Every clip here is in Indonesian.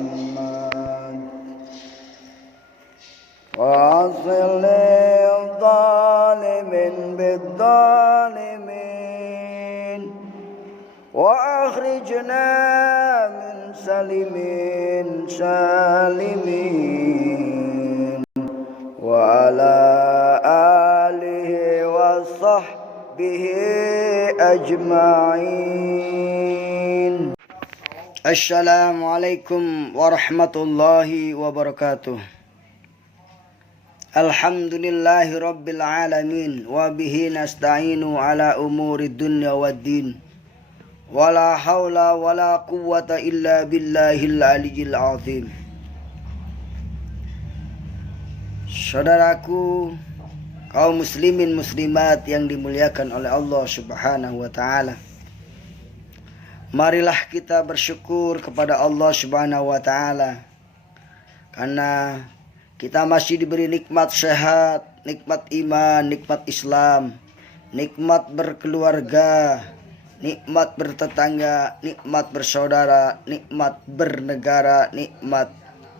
محمد واصل الظالم بالظالمين وأخرجنا من سالمين سالمين وعلى آله وصحبه أجمعين. Assalamualaikum warahmatullahi wabarakatuh. Alhamdulillahi rabbil alamin wa bihi nasta'inu ala umuri dunya waddin. Wala hawla wala quwwata illa billahil aliyyil azim. Saudaraku kaum muslimin muslimat yang dimuliakan oleh Allah Subhanahu wa taala. Marilah kita bersyukur kepada Allah Subhanahu wa taala karena kita masih diberi nikmat sehat, nikmat iman, nikmat Islam, nikmat berkeluarga, nikmat bertetangga, nikmat bersaudara, nikmat bernegara, nikmat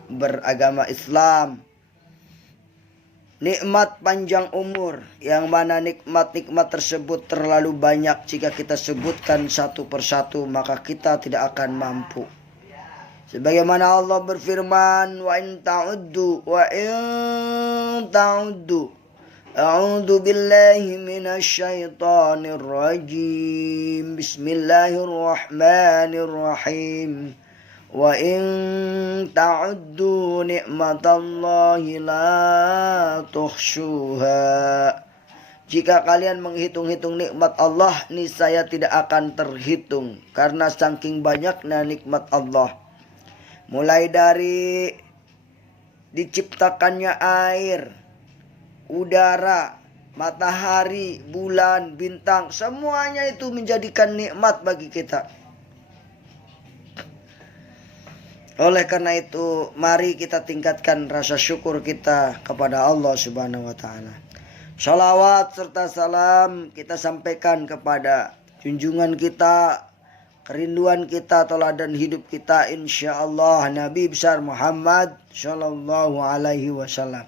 beragama Islam, nikmat panjang umur, yang mana nikmat-nikmat tersebut terlalu banyak. Jika kita sebutkan satu persatu maka kita tidak akan mampu. Sebagaimana Allah berfirman, wa in ta'uddu a'udzu billahi minasy syaithanir rajim. Bismillahirrahmanirrahim. Wa in ta'uddu ni'matallahi la tuhsyuha. Jika kalian menghitung-hitung nikmat Allah, niscaya tidak akan terhitung karena saking banyaknya nikmat Allah. Mulai dari diciptakannya air, udara, matahari, bulan, bintang, semuanya itu menjadikan nikmat bagi kita. Oleh karena itu, mari kita tingkatkan rasa syukur kita kepada Allah Subhanahu wa taala. Shalawat serta salam kita sampaikan kepada junjungan kita, kerinduan kita, teladan hidup kita, insyaallah Nabi besar Muhammad sallallahu alaihi wasallam.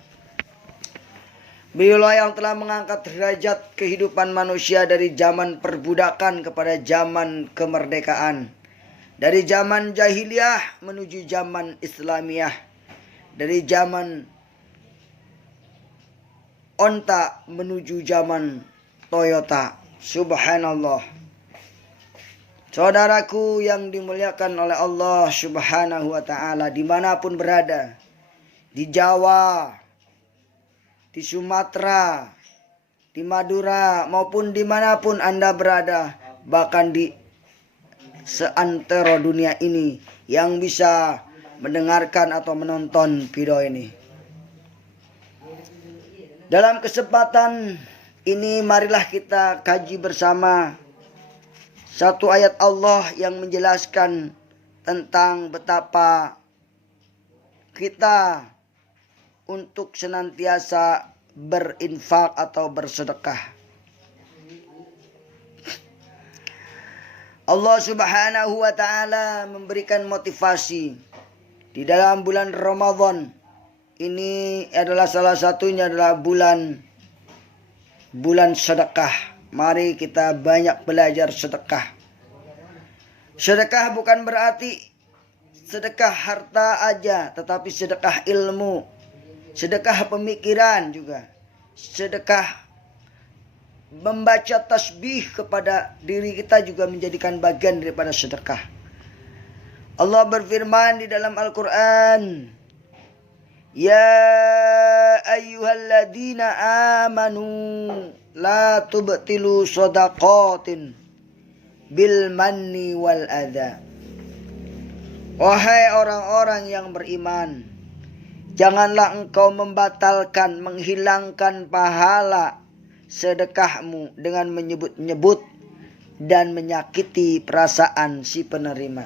Beliau yang telah mengangkat derajat kehidupan manusia dari zaman perbudakan kepada zaman kemerdekaan, dari zaman jahiliyah menuju zaman Islamiyah, dari zaman onta menuju zaman Toyota. Subhanallah. Saudaraku yang dimuliakan oleh Allah Subhanahu wa ta'ala, dimanapun berada, di Jawa, di Sumatera, di Madura, maupun dimanapun Anda berada, bahkan di seantero dunia ini yang bisa mendengarkan atau menonton video ini. Dalam kesempatan ini marilah kita kaji bersama satu ayat Allah yang menjelaskan tentang betapa kita untuk senantiasa berinfak atau bersedekah. Allah Subhanahu wa ta'ala memberikan motivasi di dalam bulan Ramadan. Ini adalah salah satunya adalah bulan sedekah. Mari kita banyak belajar sedekah. Sedekah bukan berarti sedekah harta aja, tetapi sedekah ilmu, sedekah pemikiran juga, sedekah membaca tasbih kepada diri kita juga menjadikan bagian daripada sedekah. Allah berfirman di dalam Al-Quran, ya ayyuhalladzina amanu la tubtilu shadaqatin bil manni wal adha. Wahai orang-orang yang beriman, janganlah engkau membatalkan, menghilangkan pahala sedekahmu dengan menyebut-nyebut dan menyakiti perasaan si penerima.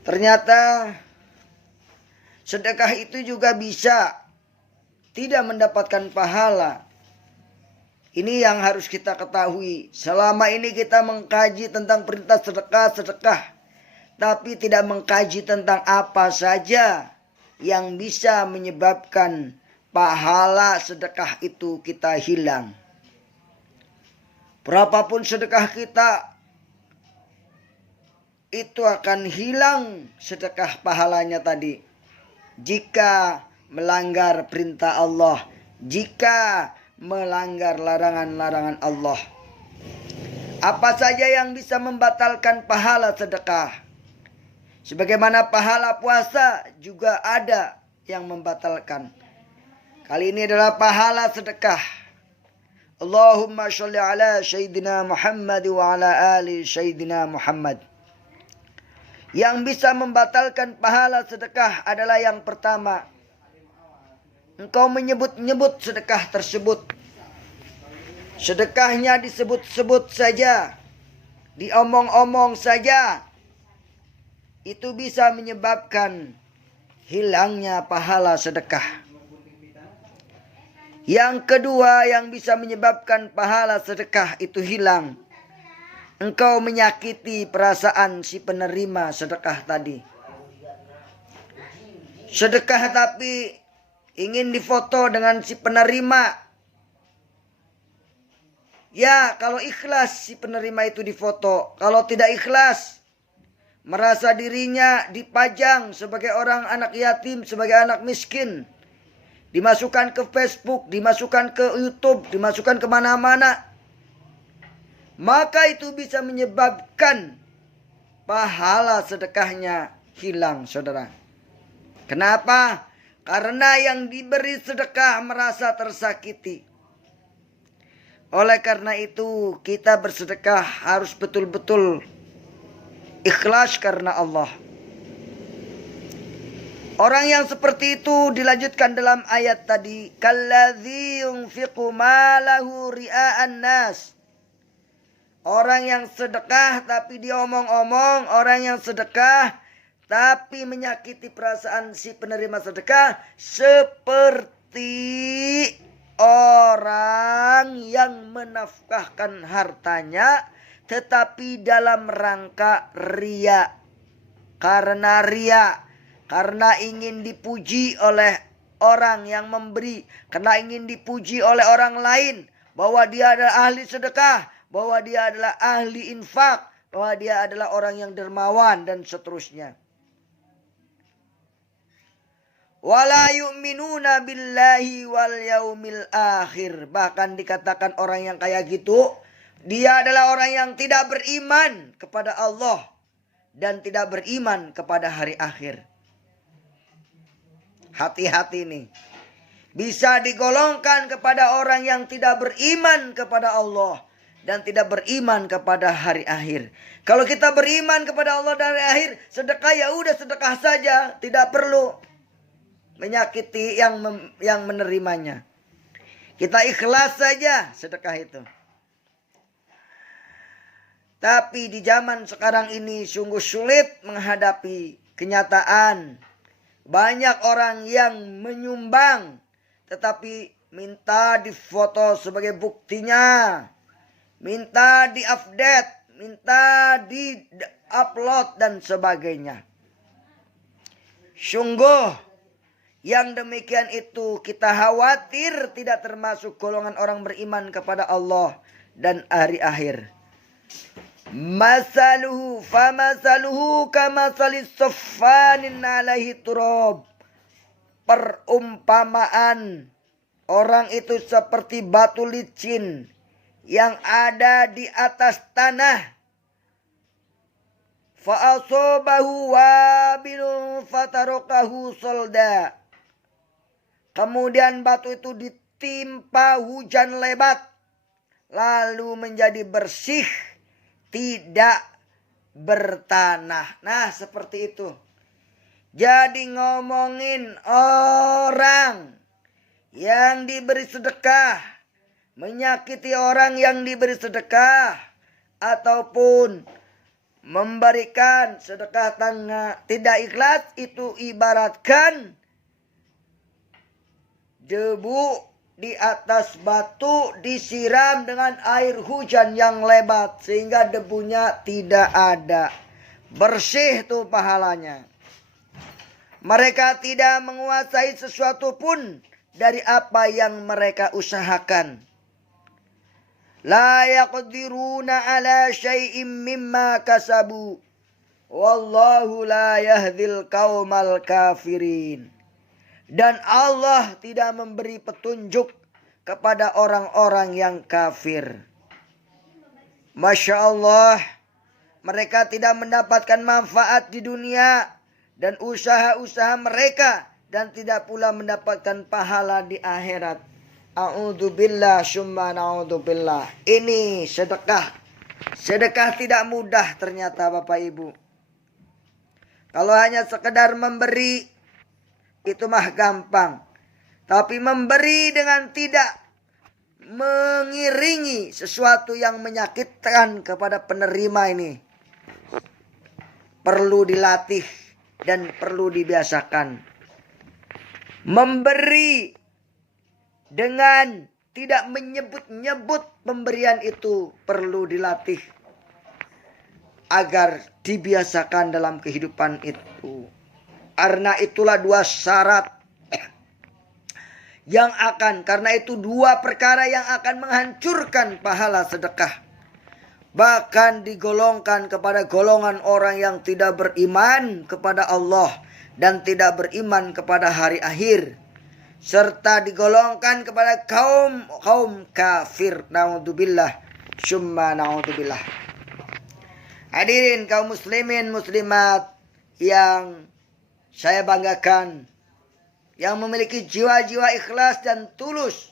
Ternyata sedekah itu juga bisa tidak mendapatkan pahala. Ini yang harus kita ketahui. Selama ini kita mengkaji tentang perintah sedekah. tapi tidak mengkaji tentang apa saja yang bisa menyebabkan pahala sedekah itu kita hilang. Berapapun sedekah kita, itu akan hilang sedekah pahalanya tadi jika melanggar perintah Allah, jika melanggar larangan-larangan Allah. Apa saja yang bisa membatalkan pahala sedekah? Sebagaimana pahala puasa juga ada yang membatalkan. Kali ini adalah pahala sedekah. Allahumma sholli ala Sayyidina Muhammad wa ala ali Sayyidina Muhammad. Yang bisa membatalkan pahala sedekah adalah yang pertama, engkau menyebut-nyebut sedekah tersebut. Sedekahnya disebut-sebut saja, diomong-omong saja. Itu bisa menyebabkan hilangnya pahala sedekah. Yang kedua yang bisa menyebabkan pahala sedekah itu hilang, engkau menyakiti perasaan si penerima sedekah tadi. Sedekah tapi ingin difoto dengan si penerima. Ya, kalau ikhlas si penerima itu difoto. Kalau tidak ikhlas, merasa dirinya dipajang sebagai orang anak yatim, sebagai anak miskin, dimasukkan ke Facebook, dimasukkan ke YouTube, dimasukkan kemana-mana, maka itu bisa menyebabkan pahala sedekahnya hilang, saudara. Kenapa? Karena yang diberi sedekah merasa tersakiti. Oleh karena itu kita bersedekah harus betul-betul ikhlas karena Allah. Orang yang seperti itu dilanjutkan dalam ayat tadi, kalladzi yunfiqu malahu ria'an nas. Orang yang sedekah tapi diomong-omong, orang yang sedekah tapi menyakiti perasaan si penerima sedekah, seperti orang yang menafkahkan hartanya tetapi dalam rangka riya. Karena riya, karena ingin dipuji oleh orang yang memberi, karena ingin dipuji oleh orang lain bahwa dia adalah ahli sedekah, bahwa dia adalah ahli infak, bahwa dia adalah orang yang dermawan dan seterusnya. Wala yu'minuna billahi wal yaumil akhir. Bahkan dikatakan orang yang kayak gitu, dia adalah orang yang tidak beriman kepada Allah dan tidak beriman kepada hari akhir. Hati-hati nih. Bisa digolongkan kepada orang yang tidak beriman kepada Allah dan tidak beriman kepada hari akhir. Kalau kita beriman kepada Allah dan hari akhir, sedekah ya udah sedekah saja, tidak perlu menyakiti yang menerimanya. Kita ikhlas saja sedekah itu. Tapi di zaman sekarang ini sungguh sulit menghadapi kenyataan. Banyak orang yang menyumbang tetapi minta difoto sebagai buktinya, minta di-update, minta di-upload dan sebagainya. Sungguh yang demikian itu kita khawatir tidak termasuk golongan orang beriman kepada Allah dan hari akhir. Masaluhu famasaluhu kamasalis saffanin alaihi turab. Perumpamaan orang itu seperti batu licin yang ada di atas tanah. Fa'asobahu wabilun fatarokahu solda. Kemudian batu itu ditimpa hujan lebat, lalu menjadi bersih, tidak bertanah. Nah, seperti itu. Jadi ngomongin orang yang diberi sedekah, menyakiti orang yang diberi sedekah, ataupun memberikan sedekah tidak ikhlas, itu ibaratkan debu di atas batu disiram dengan air hujan yang lebat sehingga debunya tidak ada. bersih tuh pahalanya. Mereka tidak menguasai sesuatu pun dari apa yang mereka usahakan. La yaqdiruna ala syai'im mimma kasabu. Wallahu la yahdil qaumal kafirin. Dan Allah tidak memberi petunjuk kepada orang-orang yang kafir. Masya Allah, mereka tidak mendapatkan manfaat di dunia dan usaha-usaha mereka, dan tidak pula mendapatkan pahala di akhirat. A'udzubillah summa na'udzubillah. Ini sedekah. Sedekah tidak mudah ternyata Bapak Ibu. Kalau hanya sekedar memberi, itu mah gampang. Tapi memberi dengan tidak mengiringi sesuatu yang menyakitkan kepada penerima ini perlu dilatih dan perlu dibiasakan. Memberi dengan tidak menyebut-nyebut pemberian itu perlu dilatih agar dibiasakan dalam kehidupan itu. Karena itulah dua syarat karena itu dua perkara yang akan menghancurkan pahala sedekah. Bahkan digolongkan kepada golongan orang yang tidak beriman kepada Allah dan tidak beriman kepada hari akhir, serta digolongkan kepada kaum kafir. Naudzubillah summa naudzubillah. Hadirin kaum muslimin muslimat yang saya banggakan, yang memiliki jiwa-jiwa ikhlas dan tulus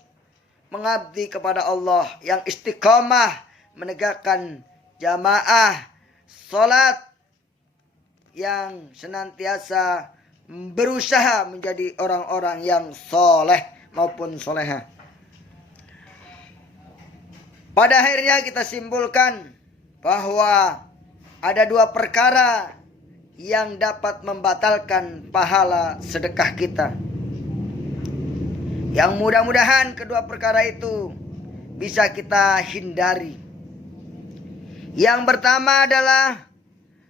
mengabdi kepada Allah, yang istiqamah menegakkan jamaah salat, yang senantiasa berusaha menjadi orang-orang yang soleh maupun soleha. Pada akhirnya kita simpulkan bahwa ada dua perkara yang dapat membatalkan pahala sedekah kita, yang mudah-mudahan kedua perkara itu bisa kita hindari. Yang pertama adalah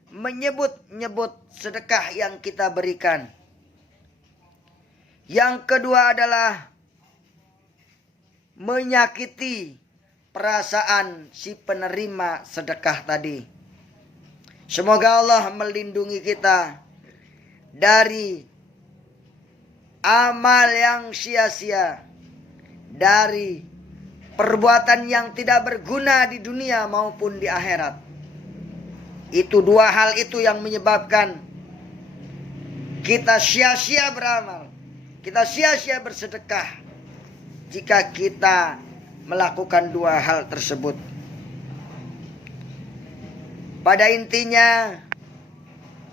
menyebut-nyebut sedekah yang kita berikan. Yang kedua adalah menyakiti perasaan si penerima sedekah tadi. Semoga Allah melindungi kita dari amal yang sia-sia, dari perbuatan yang tidak berguna di dunia maupun di akhirat. Itu dua hal itu yang menyebabkan kita sia-sia beramal, kita sia-sia bersedekah jika kita melakukan dua hal tersebut. Pada intinya,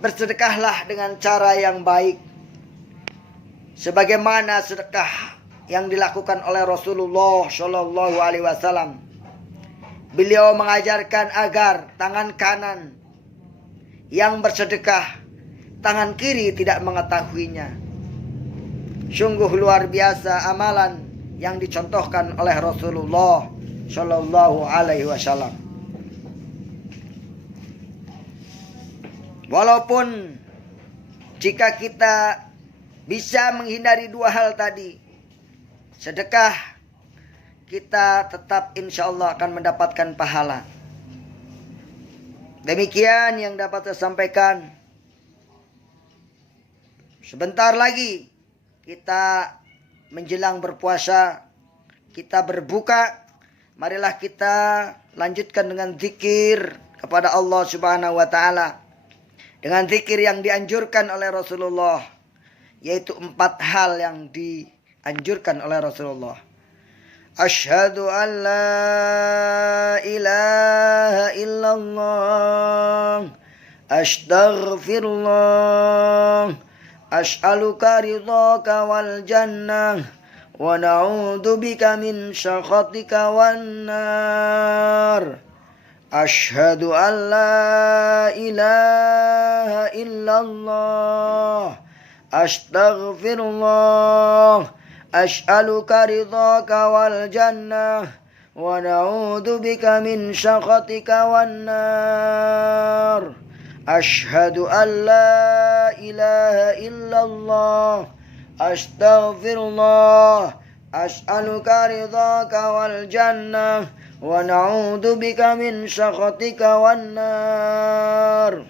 bersedekahlah dengan cara yang baik, sebagaimana sedekah yang dilakukan oleh Rasulullah Shallallahu Alaihi Wasallam. Beliau mengajarkan agar tangan kanan yang bersedekah, tangan kiri tidak mengetahuinya. Sungguh luar biasa amalan yang dicontohkan oleh Rasulullah Shallallahu Alaihi Wasallam. Walaupun jika kita bisa menghindari dua hal tadi, sedekah, kita tetap insya Allah akan mendapatkan pahala. Demikian yang dapat saya sampaikan. Sebentar lagi kita menjelang berpuasa, kita berbuka. Marilah kita lanjutkan dengan zikir kepada Allah Subhanahu wa taala. Dengan zikir yang dianjurkan oleh Rasulullah, yaitu 4 hal yang dianjurkan oleh Rasulullah. Asyhadu an la ilaha illallah, astaghfirullah, as'aluka ridhaka wal jannah, wa na'udzubika min syakhatika wan nar. Asyhadu an la ilaha illallah, astaghfirullah, as'aluka ridhaka wal jannah, wa na'udzubika min syakhatika wan nar. Ashhadu an la ilaha illallah. Astaghfirullah. As'aluka ridhaka wal jannah. Wa na'udzu bika min sakhatika wan nar.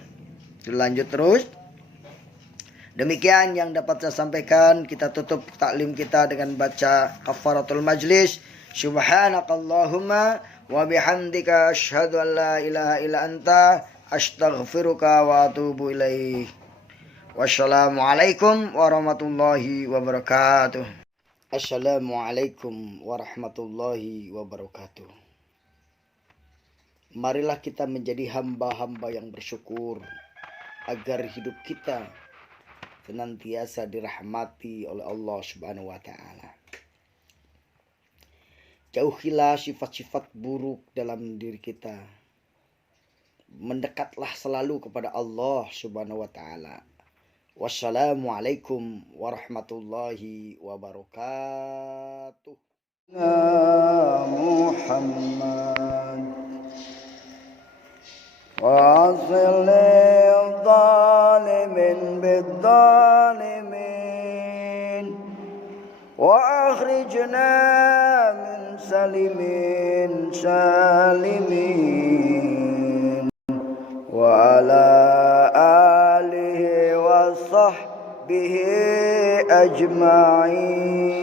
Lanjut terus. Demikian yang dapat saya sampaikan. Kita tutup taklim kita dengan baca kafaratul majlis. Subhanakallahumma wa bihamdika asyhadu an la ilaha illa anta astaghfiruka wa atubu ilaik. Wassalamualaikum warahmatullahi wabarakatuh. Assalamualaikum warahmatullahi wabarakatuh. Marilah kita menjadi hamba-hamba yang bersyukur agar hidup kita senantiasa dirahmati oleh Allah Subhanahu wa taala. Jauhilah sifat-sifat buruk dalam diri kita. Mendekatlah selalu kepada Allah Subhanahu wa taala. Wassalamualaikum warahmatullahi wabarakatuh. Muhammad وَأَصْلِ الظَّالِمِينَ بِالظَّالِمِينَ وَأَخْرِجْنَا مِنْ سَالِمِينَ وَعَلَى آلِهِ وَصَحْبِهِ أَجْمَعِينَ.